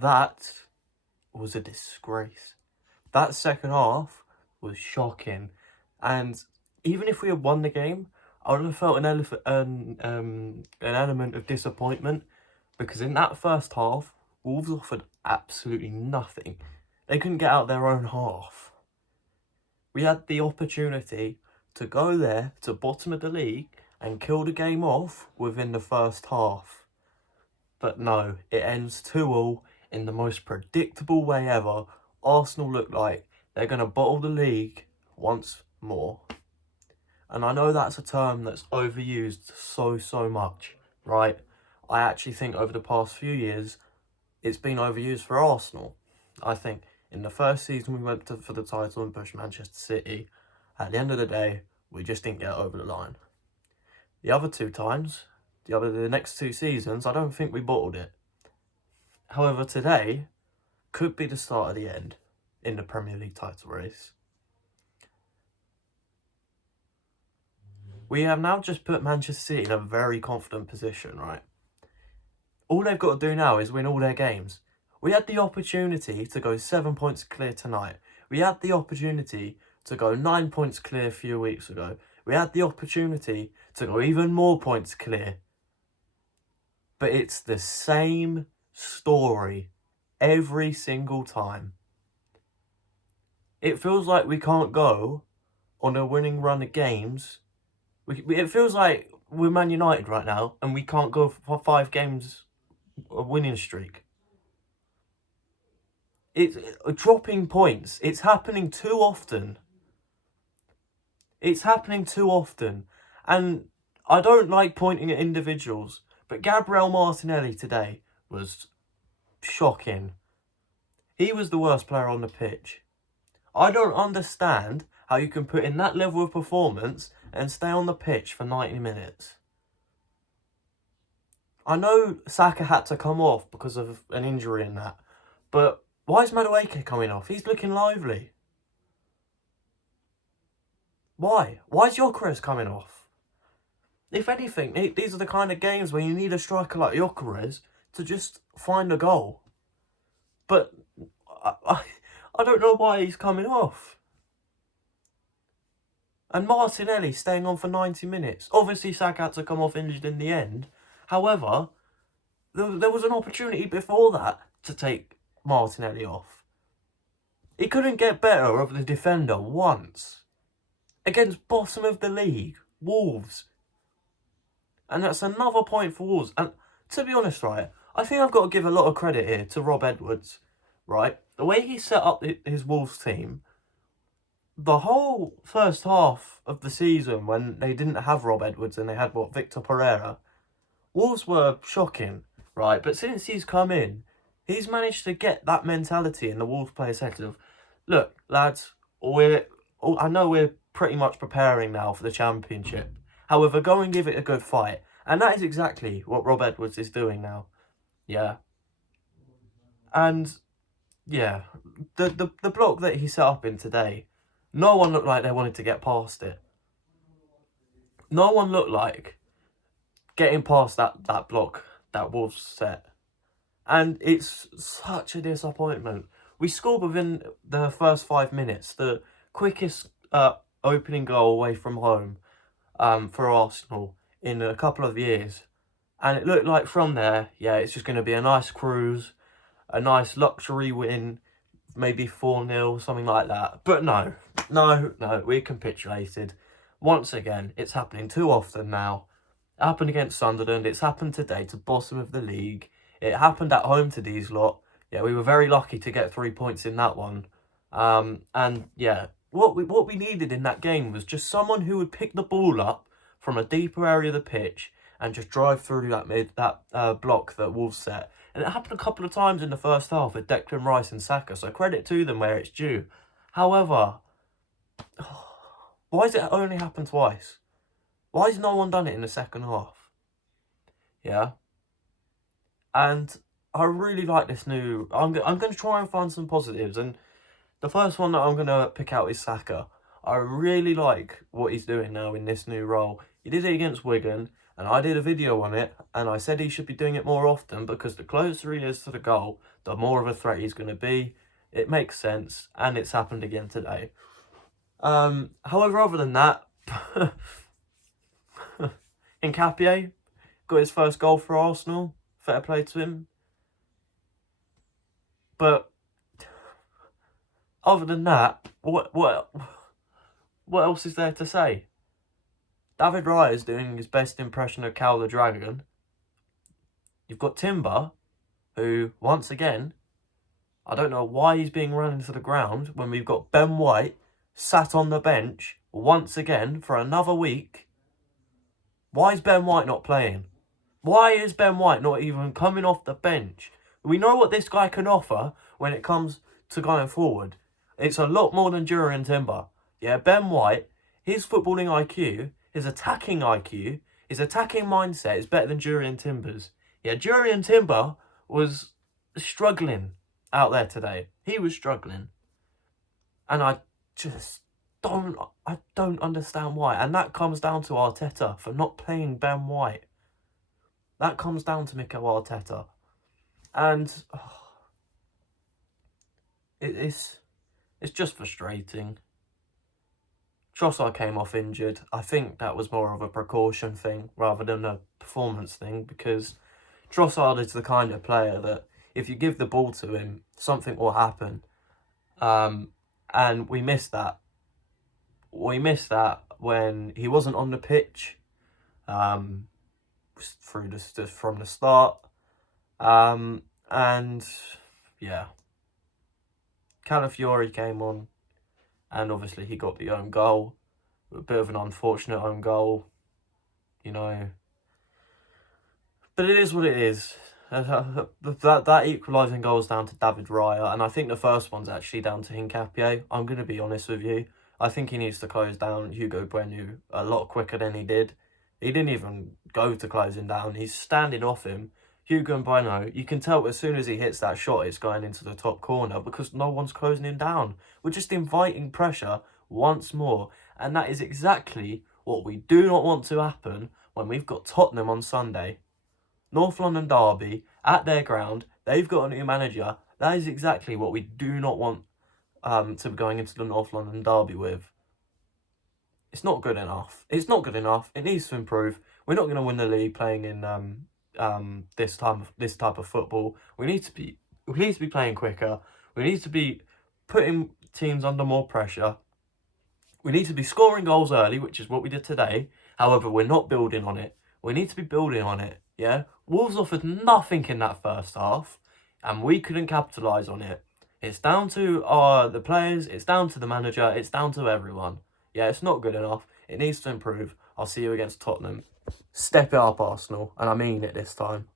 that was a disgrace. That second half was shocking. And even if we had won the game, I would have felt an element of disappointment, because in that first half, Wolves offered absolutely nothing. They couldn't get out their own half. We had the opportunity to go there to bottom of the league and kill the game off within the first half. But no, it ends 2-2 in the most predictable way ever. Arsenal look like they're going to bottle the league once more. And I know that's a term that's overused so much, right? I actually think over the past few years, it's been overused for Arsenal. I think in the first season we went for the title and pushed Manchester City. At the end of the day, we just didn't get over the line. The other two times, the next two seasons, I don't think we bottled it. However, today could be the start of the end in the Premier League title race. We have now just put Manchester City in a very confident position, right? All they've got to do now is win all their games. We had the opportunity to go 7 points clear tonight. We had the opportunity to go 9 points clear a few weeks ago. We had the opportunity to go even more points clear. But it's the same story every single time. It feels like we can't go on a winning run of games. It feels like we're Man United right now and we can't go for 5 games a winning streak. It's dropping points. It's happening too often. It's happening too often. And I don't like pointing at individuals, but Gabriel Martinelli today was shocking. He was the worst player on the pitch. I don't understand how you can put in that level of performance and stay on the pitch for 90 minutes. I know Saka had to come off because of an injury and that, but why is Madueke coming off? He's looking lively. Why? Why is Gyökeres coming off? If anything, these are the kind of games where you need a striker like Gyökeres to just find a goal. But I don't know why he's coming off. And Martinelli staying on for 90 minutes. Obviously, Saka had to come off injured in the end. However, there was an opportunity before that to take Martinelli off. He couldn't get better of the defender once. Against bottom of the league, Wolves. And that's another point for Wolves. And to be honest, right, I think I've got to give a lot of credit here to Rob Edwards, right? The way he set up his Wolves team, the whole first half of the season when they didn't have Rob Edwards and they had, Victor Pereira, Wolves were shocking, right? But since he's come in, he's managed to get that mentality in the Wolves players' heads of, look, lads, I know we're pretty much preparing now for the Championship. However, go and give it a good fight. And that is exactly what Rob Edwards is doing now. Yeah. And, yeah, the block that he set up in today, no one looked like they wanted to get past it. No one looked like getting past that block that Wolves set. And it's such a disappointment. We scored within the first 5 minutes, the quickest opening goal away from home for Arsenal in a couple of years. And it looked like from there, yeah, it's just going to be a nice cruise, a nice luxury win, maybe 4-0, something like that. But no, we capitulated. Once again, it's happening too often now. It happened against Sunderland. It's happened today to bottom of the league. It happened at home to these lot. Yeah, we were very lucky to get 3 points in that one. And yeah, what we needed in that game was just someone who would pick the ball up from a deeper area of the pitch and just drive through that block that Wolves set. And it happened a couple of times in the first half with Declan Rice and Saka, so credit to them where it's due. However, why does it only happen twice? Why has no one done it in the second half? Yeah. And I really like this new... I'm going to try and find some positives. And the first one that I'm going to pick out is Saka. I really like what he's doing now in this new role. He did it against Wigan. And I did a video on it, and I said he should be doing it more often because the closer he is to the goal, the more of a threat he's going to be. It makes sense, and it's happened again today. However, other than that, Nketiah got his first goal for Arsenal. Fair play to him. But other than that, what else is there to say? David Raya is doing his best impression of Cal the Dragon. You've got Timber, who, once again, I don't know why he's being run into the ground when we've got Ben White sat on the bench once again for another week. Why is Ben White not playing? Why is Ben White not even coming off the bench? We know what this guy can offer when it comes to going forward. It's a lot more than Jurriën Timber. Yeah, Ben White, his footballing IQ, his attacking IQ, his attacking mindset is better than Jurriën Timber's. Yeah, Jurriën Timber was struggling out there today. He was struggling. And I don't understand why. And that comes down to Arteta for not playing Ben White. That comes down to Mikel Arteta. And it's just frustrating. Trossard came off injured. I think that was more of a precaution thing rather than a performance thing, because Trossard is the kind of player that if you give the ball to him, something will happen. And we missed that. We missed that when he wasn't on the pitch from the start. And yeah, Calafiori came on, and obviously he got the own goal. A bit of an unfortunate own goal, you know. But it is what it is. That equalising goal is down to David Raya, and I think the first one's actually down to Nketiah. I'm going to be honest with you. I think he needs to close down Hugo Bueno a lot quicker than he did. He didn't even go to closing down. He's standing off him. Hugo Bueno, you can tell as soon as he hits that shot, it's going into the top corner because no one's closing him down. We're just inviting pressure once more. And that is exactly what we do not want to happen when we've got Tottenham on Sunday. North London derby at their ground. They've got a new manager. That is exactly what we do not want to be going into the North London derby with. It's not good enough. It's not good enough. It needs to improve. We're not going to win the league playing in this type of football. We need to be playing quicker. We need to be putting teams under more pressure. We need to be scoring goals early, which is what we did today. However, we're not building on it. We need to be building on it. Yeah, Wolves offered nothing in that first half, and we couldn't capitalise on it. It's down to the players. It's down to the manager. It's down to everyone. Yeah, it's not good enough. It needs to improve. I'll see you against Tottenham. Step it up, Arsenal, and I mean it this time.